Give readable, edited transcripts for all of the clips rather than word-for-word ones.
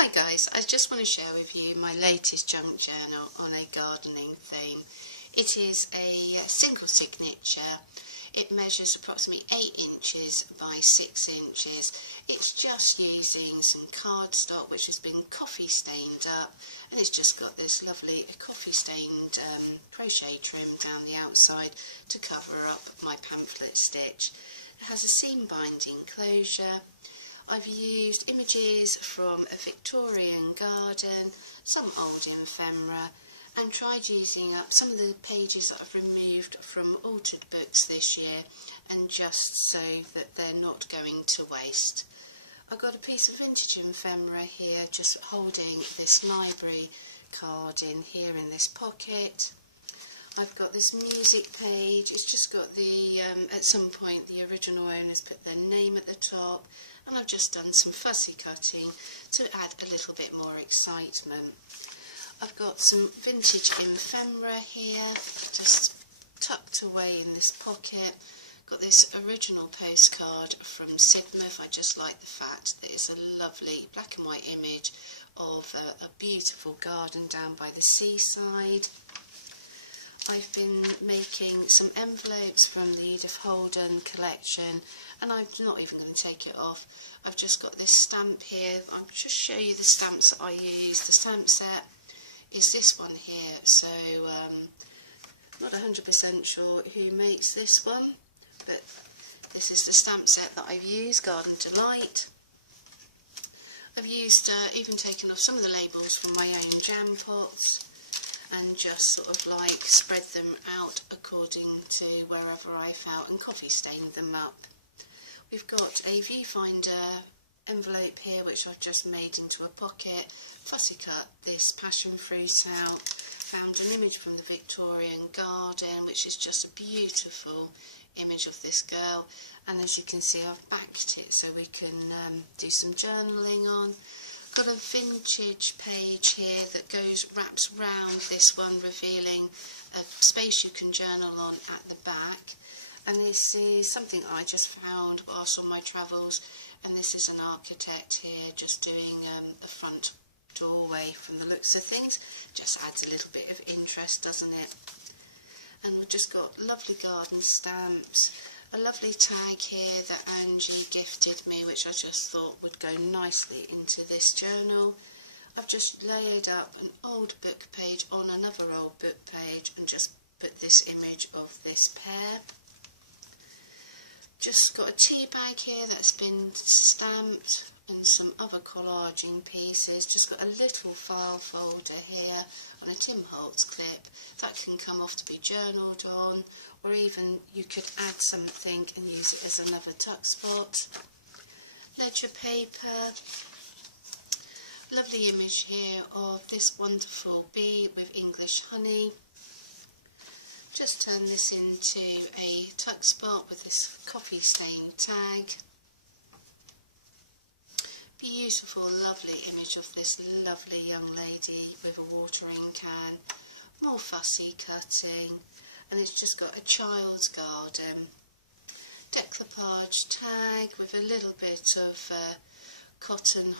Hi guys, I just want to share with you my latest junk journal on a gardening theme. It is a single signature. It measures approximately 8 inches by 6 inches. It's just using some cardstock which has been coffee stained up, and it's just got this lovely coffee stained crochet trim down the outside to cover up my pamphlet stitch. It has a seam binding closure. I've used images from a Victorian garden, some old ephemera, and tried using up some of the pages that I've removed from altered books this year, and just so that they're not going to waste. I've got a piece of vintage ephemera here, just holding this library card in here in this pocket. I've got this music page. It's just got the, at some point the original owners put their name at the top, and I've just done some fussy cutting to add a little bit more excitement. I've got some vintage ephemera here, just tucked away in this pocket. Got this original postcard from Sidmouth. I just like the fact that it's a lovely black and white image of a beautiful garden down by the seaside. I've been making some envelopes from the Edith Holden collection, and I'm not even going to take it off. I've just got this stamp here. I'll just show you the stamps that I use. The stamp set is this one here, so not 100% sure who makes this one, but this is the stamp set that I've used, Garden Delight. I've used, even taken off some of the labels from my own jam pots, and just sort of like spread them out according to wherever I felt and coffee stained them up. We've got a viewfinder envelope here which I've just made into a pocket, fussy cut this passion fruit out, found an image from the Victorian Garden which is just a beautiful image of this girl, and as you can see I've backed it so we can do some journaling on. Got a vintage page here that wraps round this one, revealing a space you can journal on at the back. And this is something I just found whilst on my travels, and this is an architect here just doing a front doorway from the looks of things. Just adds a little bit of interest, doesn't it? And we've just got lovely garden stamps. A lovely tag here that Angie gifted me, which I just thought would go nicely into this journal. I've just layered up an old book page on another old book page and just put this image of this pair. Just got a tea bag here that's been stamped, and some other collaging pieces. Just got a little file folder here on a Tim Holtz clip that can come off to be journaled on, or even you could add something and use it as another tuck spot. Ledger paper. Lovely image here of this wonderful bee with English honey. Just turn this into a tuck spot with this coffee stained tag. Beautiful, lovely image of this lovely young lady with a watering can. More fussy cutting, and it's just got a child's garden. Decoupage tag with a little bit of cotton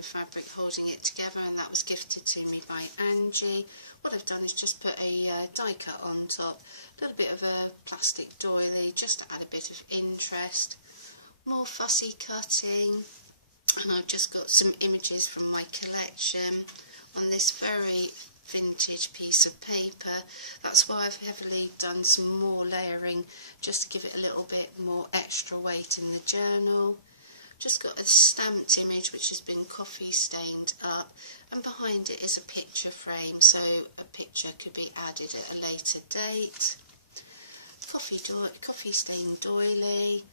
fabric holding it together, and that was gifted to me by Angie. What I've done is just put a die cut on top, a little bit of a plastic doily just to add a bit of interest. More fussy cutting, and I've just got some images from my collection on this very vintage piece of paper. That's why I've heavily done some more layering, just to give it a little bit more extra weight in the journal. Just got a stamped image which has been coffee stained up, and behind it is a picture frame, so a picture could be added at a later date. Coffee stained doily.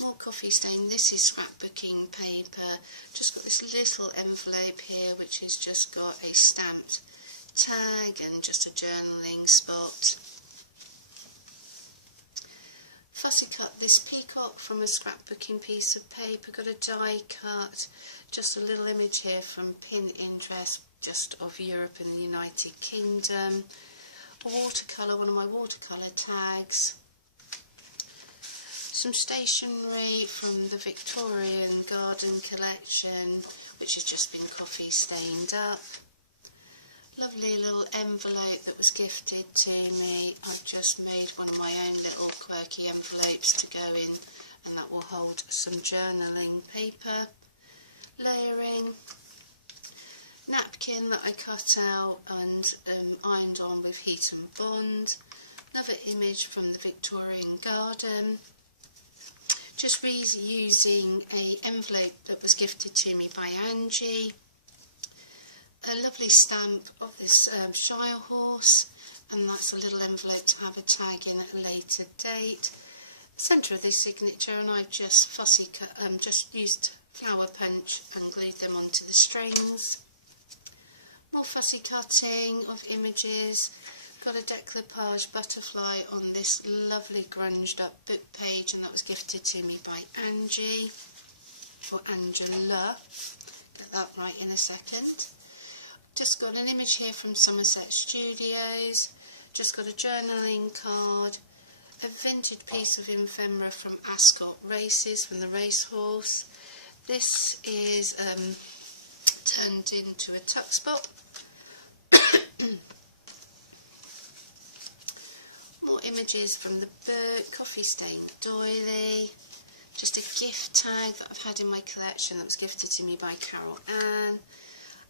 More coffee stain. This is scrapbooking paper. Just got this little envelope here which has just got a stamped tag and just a journaling spot. Fussy cut this peacock from a scrapbooking piece of paper. Got a die cut. Just a little image here from Pin Interest, just of Europe and the United Kingdom. A watercolour, one of my watercolour tags. some stationery from the Victorian Garden collection, which has just been coffee stained up. Lovely little envelope that was gifted to me. I've just made one of my own little quirky envelopes to go in, and that will hold some journaling paper. Layering. Napkin that I cut out and ironed on with heat and bond. Another image from the Victorian Garden. Just reusing an envelope that was gifted to me by Angie. A lovely stamp of this Shire horse, and that's a little envelope to have a tag in at a later date. Centre of the signature, and I've just fussy cut, just used flower punch and glued them onto the strings. More fussy cutting of images. Got a decoupage butterfly on this lovely grunged up book page, and that was gifted to me by Angie, or Angela. Get that right in a second. Just got an image here from Somerset Studios. Just got a journaling card. A vintage piece of ephemera from Ascot Races, from the racehorse. This is turned into a tuck spot. More images from the book, coffee stained doily. Just a gift tag that I've had in my collection that was gifted to me by Carol Ann.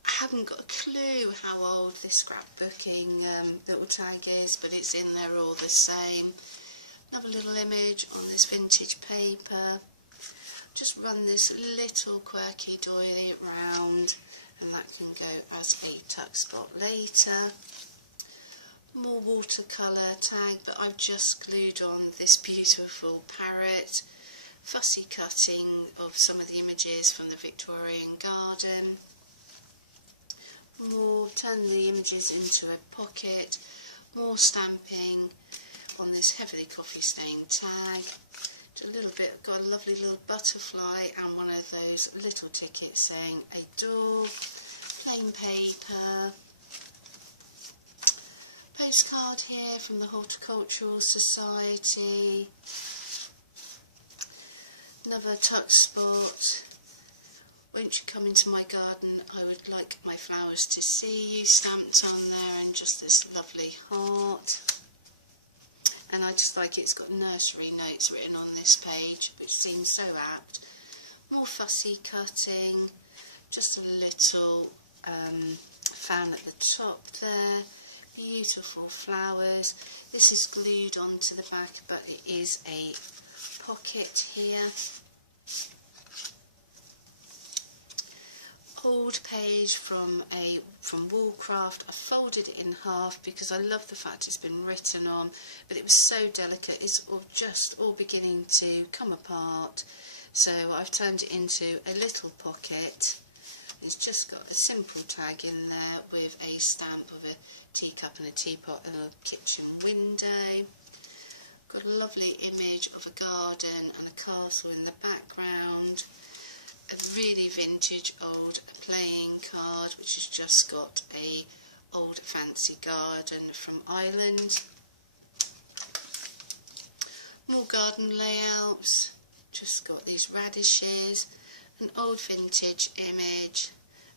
I haven't got a clue how old this scrapbooking little tag is, but it's in there all the same. Another little image on this vintage paper. Just run this little quirky doily round, and that can go as a tuck spot later. More watercolour tag, but I've just glued on this beautiful parrot. Fussy cutting of some of the images from the Victorian Garden. More, turn the images into a pocket. More stamping on this heavily coffee stained tag. A little bit, got a lovely little butterfly and one of those little tickets saying a dog. Plain paper. Postcard here from the Horticultural Society. Another tuck spot. Won't you come into my garden? I would like my flowers to see you, stamped on there, and just this lovely heart. And I just like it's got nursery notes written on this page, which seems so apt. More fussy cutting, just a little fan at the top there. Beautiful flowers. This is glued onto the back, but it is a pocket here. Old page from Woolcraft. I folded it in half because I love the fact it's been written on, but it was so delicate. It's all beginning to come apart, so I've turned it into a little pocket. It's just got a simple tag in there with a stamp of a teacup and a teapot and a kitchen window. Got a lovely image of a garden and a castle in the background. A really vintage old playing card, which has just got a old fancy garden from Ireland. More garden layouts. Just got these radishes, an old vintage image,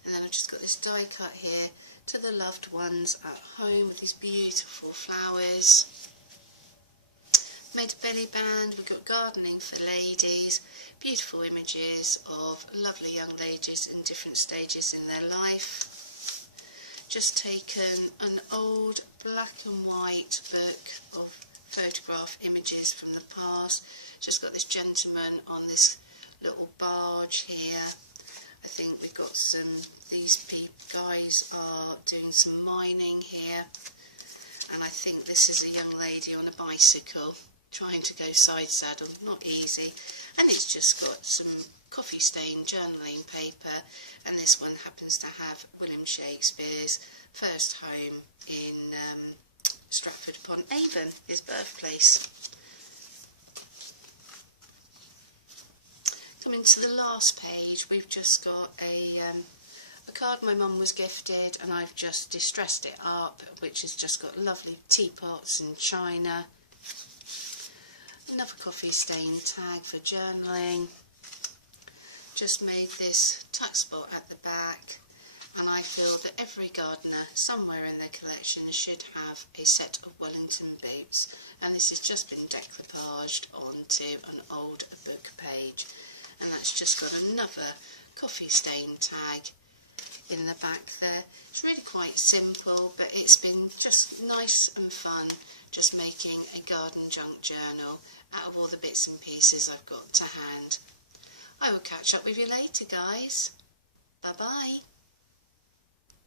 and then I've just got this die cut here to the loved ones at home with these beautiful flowers. Made a belly band. We've got gardening for ladies, beautiful images of lovely young ladies in different stages in their life. Just taken an old black and white book of photograph images from the past. Just got this gentleman on this little barge here. I think we've got these guys are doing some mining here, and I think this is a young lady on a bicycle trying to go side saddle, not easy. And it's just got some coffee stained journaling paper, and this one happens to have William Shakespeare's first home in Stratford upon Avon, his birthplace. Coming to the last page, we've just got a card my mum was gifted, and I've just distressed it up, which has just got lovely teapots and china. Another coffee stain tag for journaling. Just made this tuck spot at the back, and I feel that every gardener somewhere in their collection should have a set of Wellington boots, and this has just been decoupaged onto an old book page, and that's just got another coffee stain tag in the back there. It's really quite simple, but it's been just nice and fun just making a garden junk journal out of all the bits and pieces I've got to hand. I will catch up with you later, guys. Bye bye.